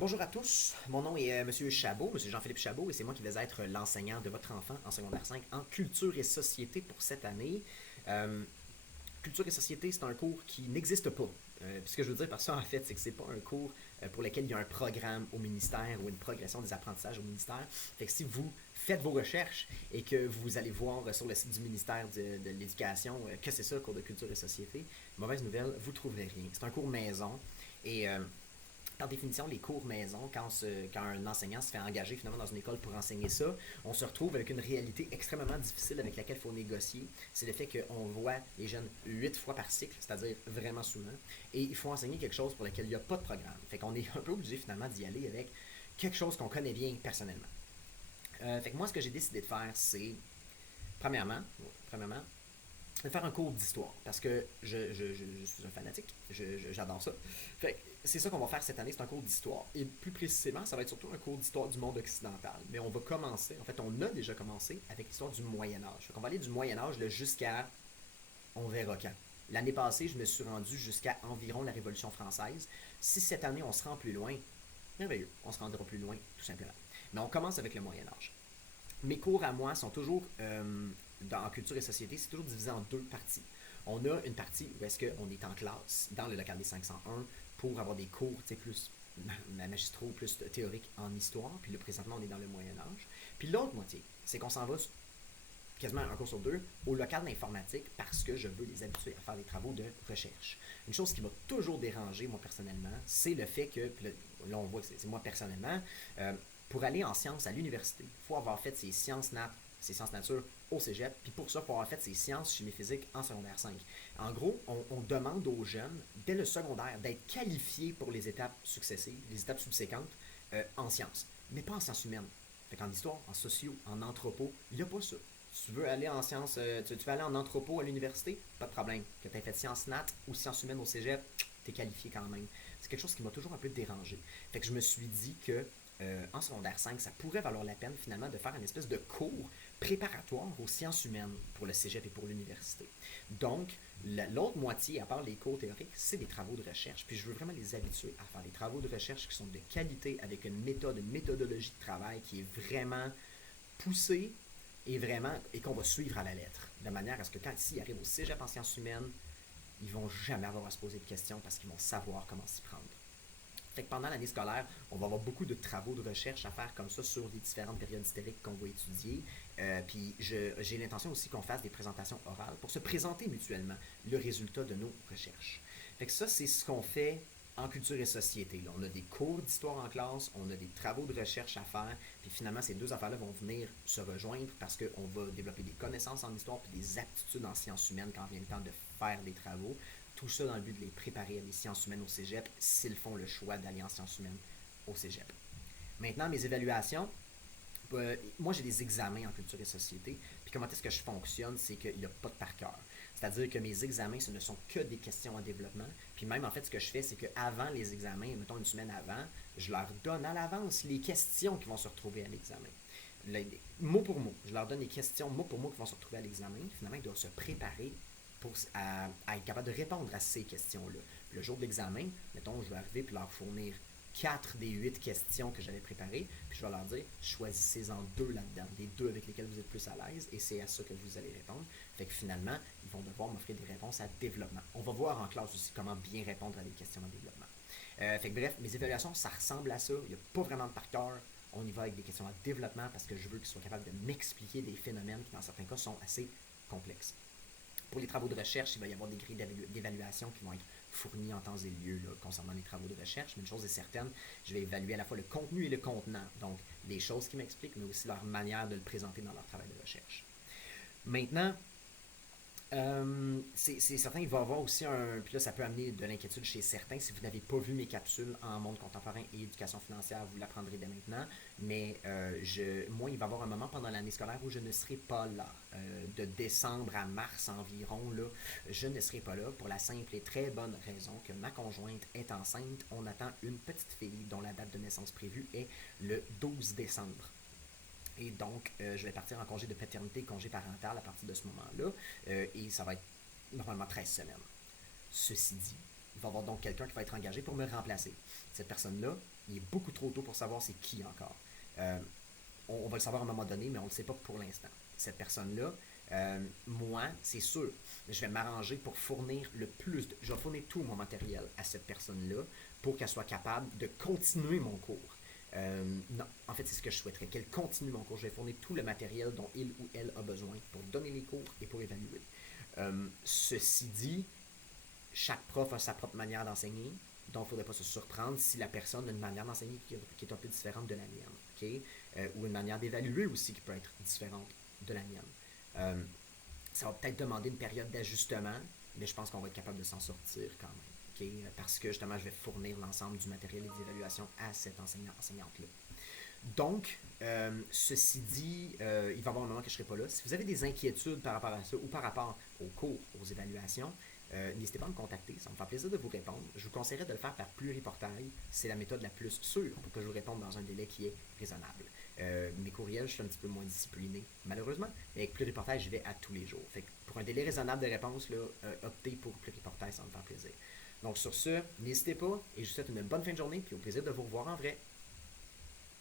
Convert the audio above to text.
Bonjour à tous, mon nom est Monsieur Chabot, Monsieur Jean-Philippe Chabot, et c'est moi qui vais être l'enseignant de votre enfant en secondaire 5 en culture et société pour cette année. Euh, Culture et société, c'est un cours qui n'existe pas. Puis ce que je veux dire par ça, en fait, c'est que c'est pas un cours pour lequel il y a un programme au ministère ou une progression des apprentissages au ministère. Fait que si vous faites vos recherches et que vous allez voir sur le site du ministère de l'Éducation que c'est ça, cours de culture et société, mauvaise nouvelle, vous trouverez rien. C'est un cours maison et par définition, les cours maison, quand un enseignant se fait engager finalement dans une école pour enseigner ça, on se retrouve avec une réalité extrêmement difficile avec laquelle il faut négocier. C'est le fait qu'on voit les jeunes 8 fois par cycle, c'est-à-dire vraiment souvent, et il faut enseigner quelque chose pour lequel il n'y a pas de programme. Fait qu'on est un peu obligé finalement d'y aller avec quelque chose qu'on connaît bien personnellement. Fait que moi, ce que j'ai décidé de faire, c'est, premièrement, de faire un cours d'histoire parce que je suis un fanatique, j'adore ça. Fait que c'est ça qu'on va faire cette année, c'est un cours d'histoire. Et plus précisément, ça va être surtout un cours d'histoire du monde occidental. Mais on va commencer, en fait, on a déjà commencé avec l'histoire du Moyen Âge. Fait qu'on va aller du Moyen Âge jusqu'à, on verra quand. L'année passée, je me suis rendu jusqu'à environ la Révolution française. Si cette année, on se rend plus loin, merveilleux, on se rendra plus loin, tout simplement. Mais on commence avec le Moyen Âge. Mes cours à moi sont toujours, en culture et société, c'est toujours divisé en deux parties. On a une partie où est-ce qu'on est en classe, dans le local des 501, pour avoir des cours plus magistraux, plus théoriques en histoire. Puis là, présentement, on est dans le Moyen Âge. Puis l'autre moitié, c'est qu'on s'en va quasiment un cours sur deux au local d'informatique parce que je veux les habituer à faire des travaux de recherche. Une chose qui m'a toujours dérangé, moi personnellement, c'est le fait que, là on voit que c'est moi personnellement, pour aller en sciences à l'université, il faut avoir fait ses sciences nature au cégep, puis pour ça, il faut avoir fait ses sciences chimie physique en secondaire 5. En gros, on demande aux jeunes, dès le secondaire, d'être qualifiés pour les étapes successives, les étapes subséquentes en sciences, mais pas en sciences humaines. Fait qu'en histoire, en sociaux, en anthropo, il n'y a pas ça. Tu veux aller en sciences, tu veux aller en anthropo à l'université, pas de problème. Que tu aies fait sciences nat ou sciences humaines au cégep, t'es qualifié quand même. C'est quelque chose qui m'a toujours un peu dérangé. Fait que je me suis dit que en secondaire 5, ça pourrait valoir la peine finalement de faire une espèce de cours préparatoire aux sciences humaines pour le cégep et pour l'université. Donc, l'autre moitié, à part les cours théoriques, c'est des travaux de recherche. Puis je veux vraiment les habituer à faire des travaux de recherche qui sont de qualité avec une méthode, une méthodologie de travail qui est vraiment poussée et qu'on va suivre à la lettre. De manière à ce que quand ils arrivent au cégep en sciences humaines, ils vont jamais avoir à se poser de questions parce qu'ils vont savoir comment s'y prendre. Fait que pendant l'année scolaire, on va avoir beaucoup de travaux de recherche à faire comme ça sur les différentes périodes historiques qu'on va étudier. Puis j'ai l'intention aussi qu'on fasse des présentations orales pour se présenter mutuellement le résultat de nos recherches. Fait que ça, c'est ce qu'on fait en culture et société. Là. On a des cours d'histoire en classe, on a des travaux de recherche à faire, puis finalement, ces deux affaires-là vont venir se rejoindre parce qu'on va développer des connaissances en histoire puis des aptitudes en sciences humaines quand vient le temps de faire des travaux. Tout ça dans le but de les préparer à des sciences humaines au cégep s'ils font le choix d'aller en sciences humaines au cégep. Maintenant, mes évaluations. Moi, j'ai des examens en culture et société. Puis comment est-ce que je fonctionne, c'est qu'il n'y a pas de par cœur. C'est-à-dire que mes examens, ce ne sont que des questions en développement. Puis même, en fait, ce que je fais, c'est qu'avant les examens, mettons une semaine avant, je leur donne à l'avance les questions qui vont se retrouver à l'examen. Mot pour mot. Je leur donne les questions mot pour mot qui vont se retrouver à l'examen. Finalement, ils doivent se préparer à être capable de répondre à ces questions-là. Le jour de l'examen, mettons, je vais arriver et leur fournir 4 des 8 questions que j'avais préparées, puis je vais leur dire, choisissez-en deux là-dedans, les deux avec lesquels vous êtes plus à l'aise, et c'est à ça que vous allez répondre. Fait que finalement, ils vont devoir m'offrir des réponses à développement. On va voir en classe aussi comment bien répondre à des questions en développement. Fait que bref, mes évaluations, ça ressemble à ça. Il n'y a pas vraiment de par cœur. On y va avec des questions à développement parce que je veux qu'ils soient capables de m'expliquer des phénomènes qui, dans certains cas, sont assez complexes. Pour les travaux de recherche, il va y avoir des grilles d'évaluation qui vont être fournies en temps et lieu là, concernant les travaux de recherche. Mais une chose est certaine, je vais évaluer à la fois le contenu et le contenant. Donc, les choses qui m'expliquent, mais aussi leur manière de le présenter dans leur travail de recherche. Maintenant, c'est certain, il va y avoir aussi un. Puis là, ça peut amener de l'inquiétude chez certains. Si vous n'avez pas vu mes capsules en monde contemporain et éducation financière, vous l'apprendrez dès maintenant. Mais moi, il va y avoir un moment pendant l'année scolaire où je ne serai pas là. De décembre à mars environ, là, je ne serai pas là pour la simple et très bonne raison que ma conjointe est enceinte. On attend une petite fille dont la date de naissance prévue est le 12 décembre. Et donc, je vais partir en congé de paternité, congé parental à partir de ce moment-là. Et ça va être normalement 13 semaines. Ceci dit, Il va y avoir donc quelqu'un qui va être engagé pour me remplacer. Cette personne-là, il est beaucoup trop tôt pour savoir c'est qui encore. Euh, on va le savoir à un moment donné, mais on ne le sait pas pour l'instant. Cette personne-là, moi, c'est sûr, je vais m'arranger pour fournir le plus je vais fournir tout mon matériel à cette personne-là pour qu'elle soit capable de continuer mon cours. Non, en fait, c'est ce que je souhaiterais, qu'elle continue mon cours. Je vais fournir tout le matériel dont il ou elle a besoin pour donner les cours et pour évaluer. Ceci dit, chaque prof a sa propre manière d'enseigner, donc il ne faudrait pas se surprendre si la personne a une manière d'enseigner qui est un peu différente de la mienne, ok? Ou une manière d'évaluer aussi qui peut être différente de la mienne. Euh, Ça va peut-être demander une période d'ajustement, mais je pense qu'on va être capable de s'en sortir quand même, ok? Parce que justement, je vais fournir l'ensemble du matériel et d'évaluation à cette enseignante-là. Donc, ceci dit, il va y avoir un moment que je ne serai pas là. Si vous avez des inquiétudes par rapport à ça ou par rapport aux cours, aux évaluations, n'hésitez pas à me contacter. Ça me fait plaisir de vous répondre. Je vous conseillerais de le faire par pluriportail. C'est la méthode la plus sûre pour que je vous réponde dans un délai qui est raisonnable. Mes courriels, je suis un petit peu moins discipliné, malheureusement. Mais avec pluriportail, je vais à tous les jours. Fait que pour un délai raisonnable de réponse, là, optez pour pluriportail, ça va me faire plaisir. Donc sur ce, n'hésitez pas et je vous souhaite une bonne fin de journée puis au plaisir de vous revoir en vrai.